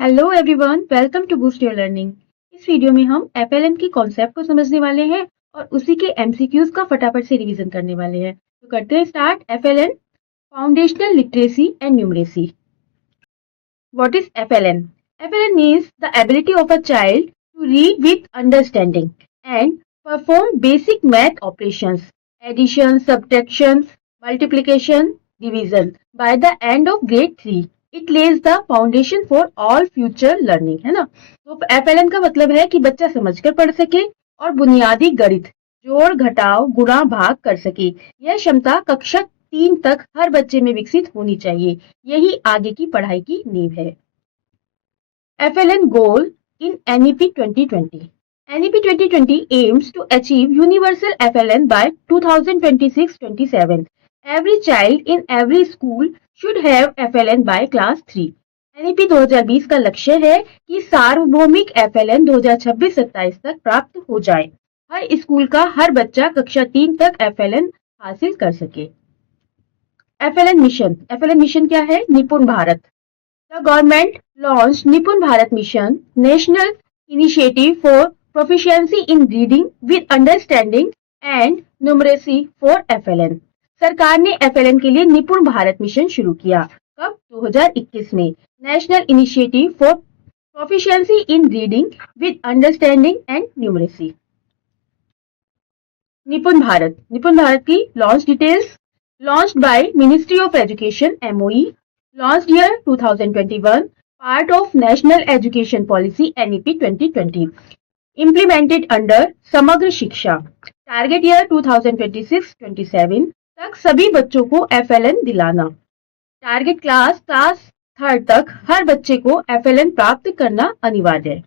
Hello everyone, welcome to boost your learning. इस video में हम एफएलएन की कॉन्सेप्ट को समझने वाले हैं और उसी के एमसीक्यूज का फटाफट से रिवीजन करने वाले हैं। तो करते हैं start. FLN, foundational literacy and numeracy. What is FLN? FLN means the ability of a child to read with understanding and perform basic math operations, addition, subtraction, multiplication, division by the end of grade 3। It lays the foundation for all future learning, है ना। तो FLN का मतलब है कि बच्चा समझकर पढ़ सके और बुनियादी गणित, जोड़ घटाव गुणा भाग कर सके। यह क्षमता कक्षा 3 तक हर बच्चे में विकसित होनी चाहिए। यही आगे की पढ़ाई की नींव है। FLN goal in NEP 2020. NEP 2020 aims to achieve universal FLN by 2026-27. Every child in every school should have FLN by class 3. NEP 2020 का लक्ष्य है कि सार्वभौमिक FLN 2026-27 तक प्राप्त हो जाए। हर स्कूल का हर बच्चा कक्षा 3 तक FLN हासिल कर सके। FLN mission. FLN मिशन क्या है? निपुण Bharat. The government launched Nipun Bharat Mission, National Initiative for Proficiency in Reading with Understanding and Numeracy for FLN। सरकार ने FLN के लिए निपुण भारत मिशन शुरू किया। कब? 2021 में। National initiative for proficiency in reading with understanding and numeracy. निपुण भारत की launch details. Launched by Ministry of Education (MOE), launched year 2021, part of National Education Policy (NEP 2020), implemented under समग्र शिक्षा। टारगेट ईयर 2026-27 तक सभी बच्चों को FLN दिलाना। Target class 3rd तक हर बच्चे को FLN प्राप्त करना अनिवार्य है।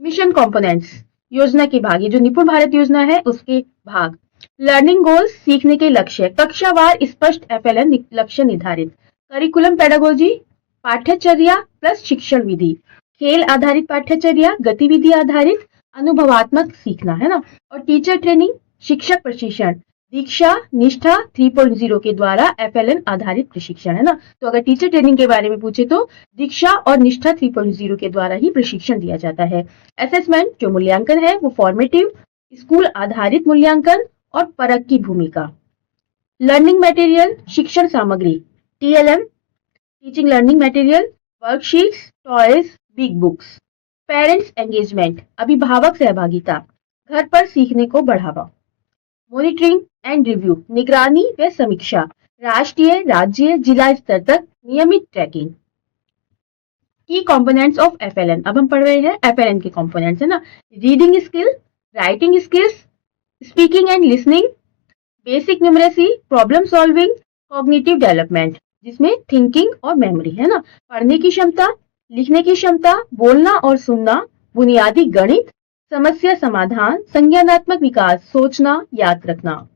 मिशन कंपोनेंट्स, योजना के भाग। ये जो निपुण भारत योजना है उसके भाग। लर्निंग गोल्स, सीखने के लक्ष्य। कक्षावार स्पष्ट FLN लक्ष्य निर्धारित। करिकुलम पेडागोजी, पाठ्यचर्या प्लस शिक्षण विधि। खेल आधारित पाठ्यचर्या, गतिविधि आधारित, अनुभवात्मक सीखना, है ना। और टीचर ट्रेनिंग, शिक्षक प्रशिक्षण। दीक्षा निष्ठा 3.0 के द्वारा FLN आधारित प्रशिक्षण, है ना। तो अगर टीचर ट्रेनिंग के बारे में पूछे तो दीक्षा और निष्ठा 3.0 के द्वारा ही प्रशिक्षण दिया जाता है। असेसमेंट, जो मूल्यांकन है वो फॉर्मेटिव, स्कूल आधारित मूल्यांकन और परख की भूमिका। लर्निंग मटेरियल, शिक्षण सामग्री। TLM, teaching learning material, worksheets, toys, big books. Parents engagement, अभिभावक सहभागिता, घर पर सीखने को बढ़ावा। मॉनिटरिंग एंड रिव्यू, निगरानी व समीक्षा, राष्ट्रीय, राज्य, जिला स्तर तक नियमित ट्रैकिंग। की कंपोनेंट्स ऑफ FLN। अब हम पढ़ रहे हैं FLN के कंपोनेंट्स, है ना। Reading skill, writing skills, speaking and listening, basic numeracy, problem solving, cognitive development, जिसमें थिंकिंग और मेमोरी, है ना। पढ़ने की क्षमता, लिखने की क्षमता, बोलना और सुनना, बुनियादी गणित, समस्या समाधान, संज्ञानात्मक विकास, सोचना, याद रखना।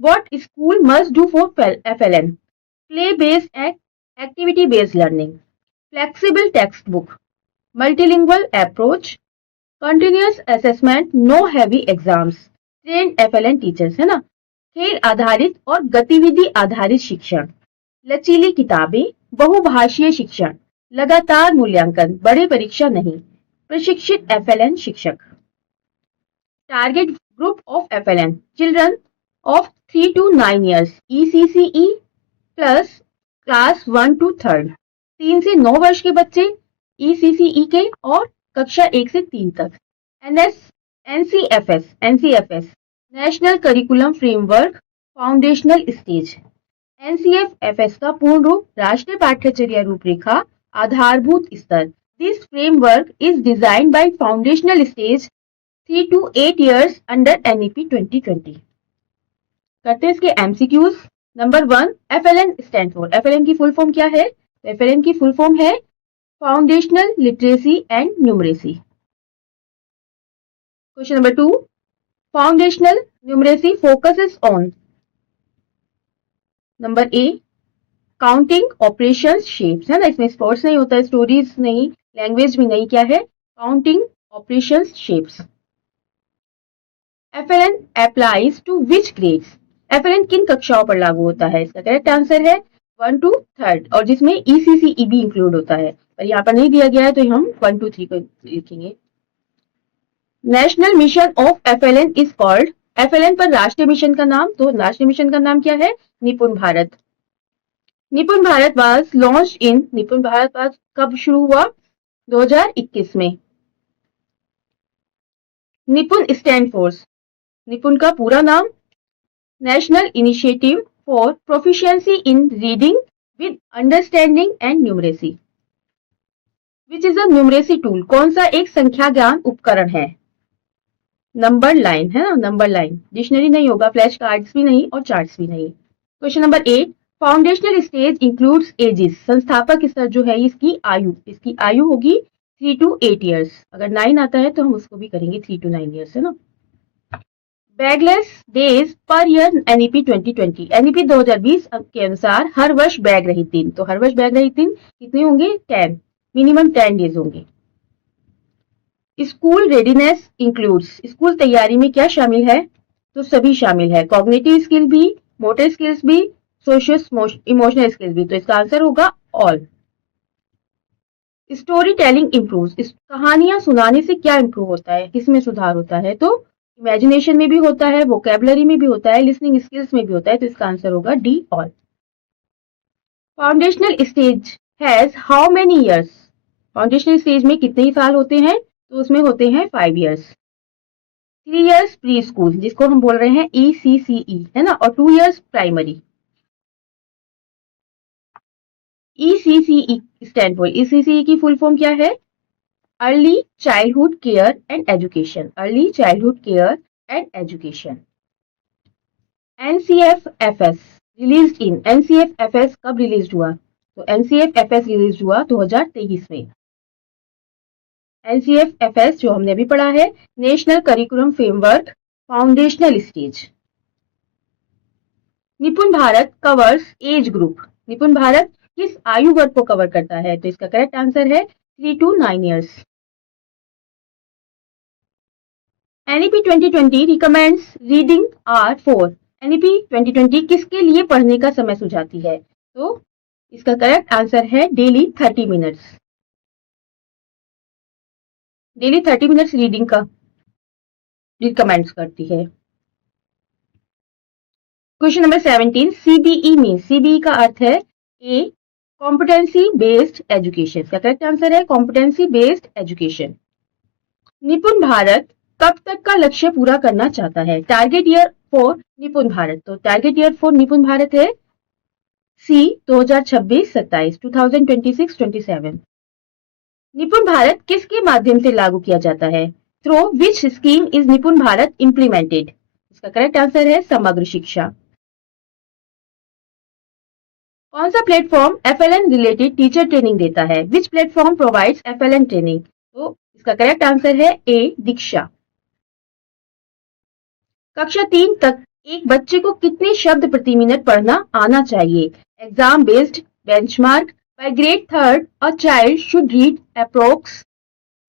What school must do for FLN? Play-based activity-based learning, flexible textbook, multilingual approach, continuous assessment, no heavy exams, trained FLN teachers, है ना। खेल आधारित और गतिविधि आधारित शिक्षण, लचीली किताबें, बहुभाषीय शिक्षण, लगातार मूल्यांकन, बड़े परीक्षा नहीं, प्रशिक्षित FLN शिक्षक। Target group of FLN, children of 3 to 9 years, ECCE plus class 1 to 3rd, 3 से 9 वर्ष के बच्चे ECCE के और कक्षा 1 से 3 तक। NCFS, national curriculum framework foundational stage. NCFS का पूर्ण रूप राष्ट्रीय पाठ्यचर्या रूपरेखा आधारभूत स्तर। This framework is designed by foundational stage 3 to 8 years under NEP 2020। करते हैं इसके MCQs। Number 1, FLN stand for. FLN की फुल फॉर्म क्या है? FLN की फुल फॉर्म है foundational literacy and numeracy. Question number 2, foundational numeracy focuses on. Number A, counting, operations, shapes, है ना। इसमें स्पोर्ट्स नहीं होता है, स्टोरीज नहीं, लैंग्वेज भी नहीं, क्या है? Counting, operations, shapes. FLN applies to which grades? FLN किन कक्षाओं पर लागू होता है? इसका करेक्ट आंसर है 1 to 3rd, और जिसमें ECCE भी इंक्लूड होता है, पर यहाँ पर नहीं दिया गया है तो हम 1 to 3 को लिखेंगे। National mission of FLN is called, FLN पर राष्ट्रीय मिशन का नाम, तो राष्ट्रीय मिशन का नाम क्या है? निपुण भारत। निपुण भारत वाज लॉन्च इन, निपुण भारत वाज कब शुरू हुआ? 2021 में। निपुण स्टैंड फोर्स, निपुण का पूरा नाम national initiative for proficiency in reading with understanding and numeracy, which is a numeracy tool. कौन सा एक संख्या ज्ञान उपकरण है? नंबर लाइन है ना, नंबर लाइन। डिक्शनरी नहीं होगा, फ्लैश कार्ड्स भी नहीं और चार्ट्स भी नहीं। Question number 8, foundational stage includes ages. संस्थापक स्तर जो है इसकी आयु, इसकी आयु होगी 3 to 8 ईयर्स। अगर 9 आता है तो हम उसको भी करेंगे 3 to 9 ईयर्स, है ना। Bagless days per year NEP 2020, NEP 2020 के अनुसार हर वर्ष बैग रहित दिन, तो हर वर्ष बैग रहित दिन कितने होंगे? 10, मिनिमम 10 डेज होंगे। स्कूल रेडीनेस इंक्लूड्स, स्कूल तैयारी में क्या शामिल है? तो सभी शामिल है, कॉग्निटिव स्किल भी, मोटर स्किल्स भी, सोशियो इमोशनल स्किल्स भी, तो इसका आंसर होगा ऑल। स्टोरी टेलिंग इम्प्रूव्स, कहानियां सुनाने से क्या इम्प्रूव होता है, किसमें सुधार होता है? तो इमेजिनेशन में भी होता है, वोकेबलरी में भी होता है, लिसनिंग स्किल्स में भी होता है, तो इसका आंसर होगा D all. Foundational stage has how many years, foundational stage में कितने साल होते हैं? तो उसमें होते हैं 5 ईयर्स। 3 ईयर्स प्री स्कूल, जिसको हम बोल रहे हैं ECCE, है ना, और 2 years primary. ECCE stand for, ECCE की फुल फॉर्म क्या है? Early childhood care and education, early childhood care and education. NCFFS released in, NCFFS कब रिलीज हुआ? तो NCFFS रिलीज हुआ 2023 में। NCFFS जो हमने अभी पढ़ा है, national curriculum framework foundational stage. निपुण भारत कवर्स एज ग्रुप, निपुण भारत किस आयु वर्ग को कवर करता है? तो इसका करेक्ट आंसर है 3 to 9 years. NEP 2020 recommends reading hour for, NEP 2020 किसके लिए पढ़ने का समय सुझाती है? तो इसका करेक्ट आंसर है daily 30 minutes, daily 30 minutes reading का रिकमेंड्स करती है। Question number 17, CBE means, CBE का अर्थ है ए कॉम्पिटेंसी बेस्ड एजुकेशन, का करेक्ट आंसर है कॉम्पिटेंसी बेस्ड एजुकेशन। निपुण भारत कब तक का लक्ष्य पूरा करना चाहता है? टारगेट ईयर फॉर निपुण भारत, तो टारगेट ईयर फॉर निपुण भारत है C 2026-27, 2026-27। निपुण भारत किसके माध्यम से लागू किया जाता है? थ्रू विच स्कीम इज निपुण भारत इम्प्लीमेंटेड? इसका करेक्ट आंसर है समग्र शिक्षा। कौन सा platform FLN related teacher training देता है? Which platform provides FLN training? तो इसका करेक्ट आंसर है A दीक्षा। कक्षा 3 तक एक बच्चे को कितने शब्द प्रति मिनट पढ़ना आना चाहिए? Exam based benchmark, by grade 3rd a child should read approx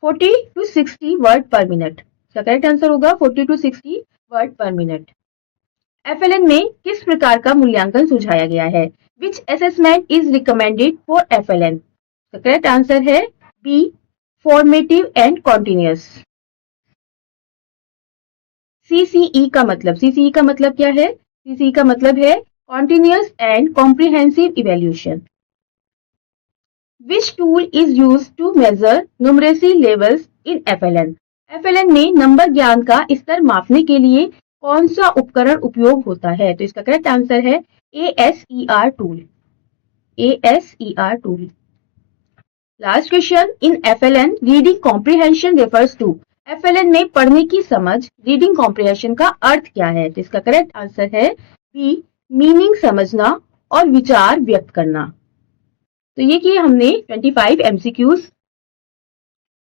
40 to 60 word per minute, इसका करेक्ट आंसर होगा 40 to 60 word per minute। FLN में किस प्रकार का मूल्यांकन सुझाया गया है? Which assessment is recommended for FLN? इसका करेक्ट आंसर है B formative and continuous। CCE का मतलब, CCE का मतलब क्या है? CCE का मतलब है continuous and comprehensive evaluation। Which tool is used to measure numeracy levels in FLN? FLN में नंबर ज्ञान का स्तर मापने के लिए कौन सा उपकरण उपयोग होता है? तो इसका करेक्ट आंसर है ASER tool, ASER tool. Last question, in FLN reading comprehension refers to, FLN में पढ़ने की समझ, रीडिंग कॉम्प्रिहेंशन का अर्थ क्या है? तो इसका करेक्ट आंसर है B मीनिंग समझना और विचार व्यक्त करना। तो ये किए हमने 25 MCQs।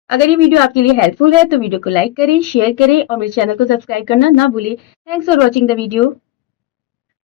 अगर ये वीडियो आपके लिए हेल्पफुल है तो वीडियो को लाइक करें, शेयर करें और मेरे चैनल को सब्सक्राइब करना ना भूलें। Thanks for watching the video.